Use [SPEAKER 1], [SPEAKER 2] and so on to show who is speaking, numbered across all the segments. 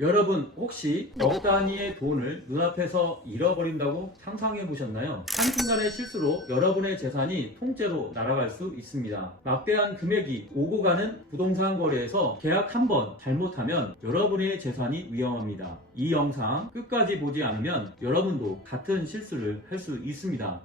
[SPEAKER 1] 여러분 혹시 억 단위의 돈을 눈앞에서 잃어버린다고 상상해 보셨나요? 한순간의 실수로 여러분의 재산이 통째로 날아갈 수 있습니다. 막대한 금액이 오고 가는 부동산 거래에서 계약 한 번 잘못하면 여러분의 재산이 위험합니다. 이 영상 끝까지 보지 않으면 여러분도 같은 실수를 할 수 있습니다.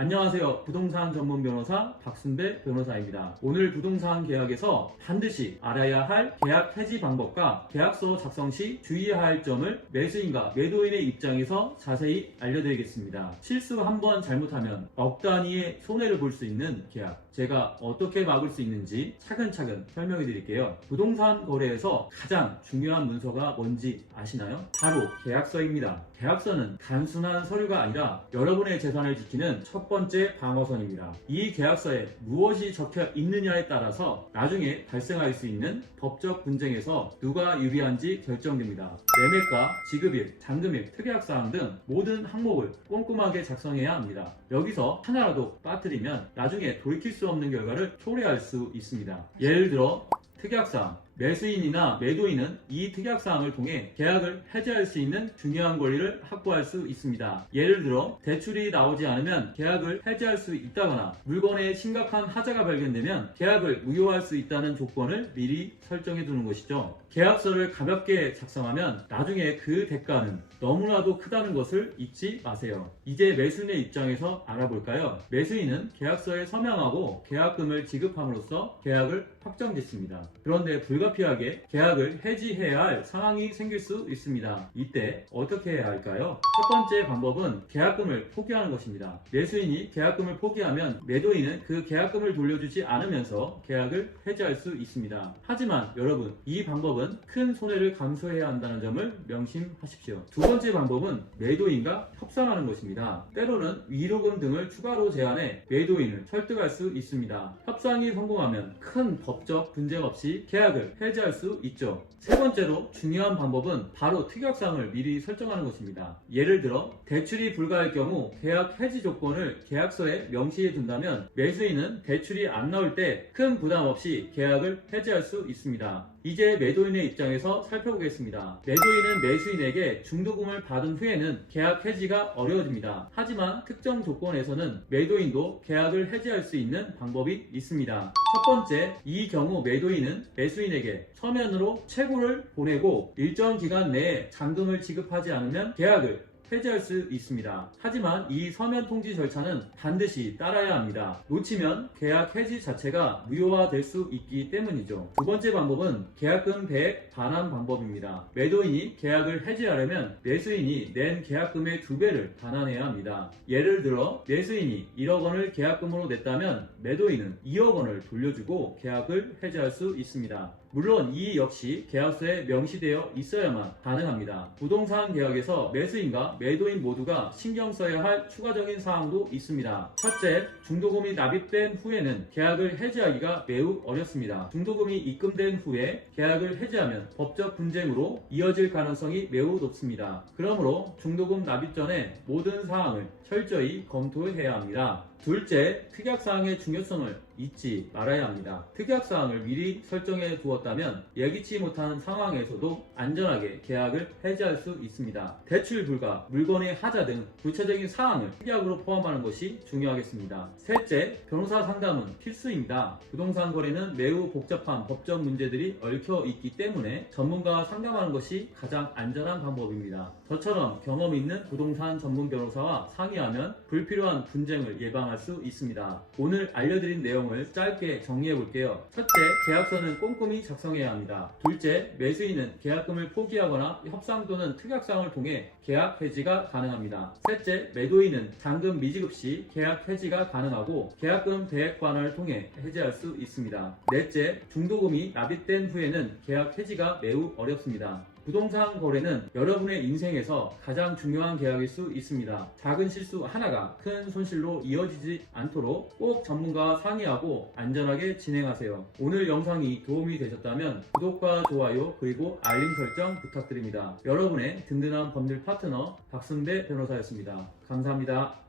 [SPEAKER 1] 안녕하세요. 부동산 전문 변호사 박순배 변호사입니다. 오늘 부동산 계약에서 반드시 알아야 할 계약 해지 방법과 계약서 작성 시 주의해야 할 점을 매수인과 매도인의 입장에서 자세히 알려드리겠습니다. 실수 한 번 잘못하면 억 단위의 손해를 볼 수 있는 계약. 제가 어떻게 막을 수 있는지 차근차근 설명해 드릴게요. 부동산 거래에서 가장 중요한 문서가 뭔지 아시나요? 바로 계약서입니다. 계약서는 단순한 서류가 아니라 여러분의 재산을 지키는 첫 번째 방어선입니다. 이 계약서에 무엇이 적혀 있느냐에 따라서 나중에 발생할 수 있는 법적 분쟁에서 누가 유리한지 결정됩니다. 매매가, 지급일, 잔금일, 특약사항 등 모든 항목을 꼼꼼하게 작성해야 합니다. 여기서 하나라도 빠뜨리면 나중에 돌이킬 수 없는 결과를 초래할 수 있습니다. 예를 들어 특약사항 매수인이나 매도인은 이 특약사항을 통해 계약을 해지할 수 있는 중요한 권리를 확보할 수 있습니다. 예를 들어 대출이 나오지 않으면 계약을 해지할 수 있다거나 물건에 심각한 하자가 발견되면 계약을 무효할 수 있다는 조건을 미리 설정해 두는 것이죠. 계약서를 가볍게 작성하면 나중에 그 대가는 너무나도 크다는 것을 잊지 마세요. 이제 매수인의 입장에서 알아볼까요? 매수인은 계약서에 서명하고 계약금을 지급함으로써 계약을 확정짓습니다. 그런데 불가피하게 계약을 해지해야 할 상황이 생길 수 있습니다. 이때 어떻게 해야 할까요? 첫 번째 방법은 계약금을 포기하는 것입니다. 매수인이 계약금을 포기하면 매도인은 그 계약금을 돌려주지 않으면서 계약을 해지할 수 있습니다. 하지만 여러분, 이 방법은 큰 손해를 감수해야 한다는 점을 명심하십시오. 두 번째 방법은 매도인과 협상하는 것입니다. 때로는 위로금 등을 추가로 제한해 매도인을 설득할 수 있습니다. 협상이 성공하면 큰 법적 분쟁 없이 계약을 해지할 수 있죠. 세 번째로 중요한 방법은 바로 특약사항을 미리 설정하는 것입니다. 예를 들어 대출이 불가할 경우 계약 해지 조건을 계약서에 명시해 둔다면 매수인은 대출이 안 나올 때 큰 부담 없이 계약을 해지할 수 있습니다. 이제 매도인의 입장에서 살펴보겠습니다. 매도인은 매수인에게 중도금을 받은 후에는 계약 해지가 어려워집니다. 하지만 특정 조건에서는 매도인도 계약을 해지할 수 있는 방법이 있습니다. 첫 번째, 이 경우 매도인은 매수인에게 서면으로 채굴을 보내고 일정 기간 내에 잔금을 지급하지 않으면 계약을 해지할 수 있습니다. 하지만 이 서면 통지 절차는 반드시 따라야 합니다. 놓치면 계약 해지 자체가 무효화될 수 있기 때문이죠. 두 번째 방법은 계약금 배액 반환 방법입니다. 매도인이 계약을 해지하려면 매수인이 낸 계약금의 두 배를 반환해야 합니다. 예를 들어 매수인이 1억 원을 계약금으로 냈다면 매도인은 2억 원을 돌려주고 계약을 해지할 수 있습니다. 물론 이 역시 계약서에 명시되어 있어야만 가능합니다. 부동산 계약에서 매수인과 매도인 모두가 신경 써야 할 추가적인 사항도 있습니다. 첫째, 중도금이 납입된 후에는 계약을 해지하기가 매우 어렵습니다. 중도금이 입금된 후에 계약을 해지하면 법적 분쟁으로 이어질 가능성이 매우 높습니다. 그러므로 중도금 납입 전에 모든 사항을 철저히 검토해야 합니다. 둘째, 특약사항의 중요성을 잊지 말아야 합니다. 특약사항을 미리 설정해 두었다면 예기치 못한 상황에서도 안전하게 계약을 해지할 수 있습니다. 대출 불가, 물건의 하자 등 구체적인 사항을 특약으로 포함하는 것이 중요하겠습니다. 셋째, 변호사 상담은 필수입니다. 부동산 거래는 매우 복잡한 법적 문제들이 얽혀 있기 때문에 전문가와 상담하는 것이 가장 안전한 방법입니다. 저처럼 경험 있는 부동산 전문 변호사와 상의하면 불필요한 분쟁을 예방할 수 있습니다. 오늘 알려드린 내용을 짧게 정리해 볼게요. 첫째, 계약서는 꼼꼼히 작성해야 합니다. 둘째, 매수인은 계약금을 포기하거나 협상 또는 특약상을 통해 계약 해지가 가능합니다. 셋째, 매도인은 잔금 미지급 시 계약 해지가 가능하고 계약금 대액 관할을 통해 해지할 수 있습니다. 넷째, 중도금이 납입된 후에는 계약 해지가 매우 어렵습니다. 부동산 거래는 여러분의 인생에서 가장 중요한 계약일 수 있습니다. 작은 실수 하나가 큰 손실로 이어지지 않도록 꼭 전문가와 상의하고 안전하게 진행하세요. 오늘 영상이 도움이 되셨다면 구독과 좋아요 그리고 알림 설정 부탁드립니다. 여러분의 든든한 법률 파트너 박승배 변호사였습니다. 감사합니다.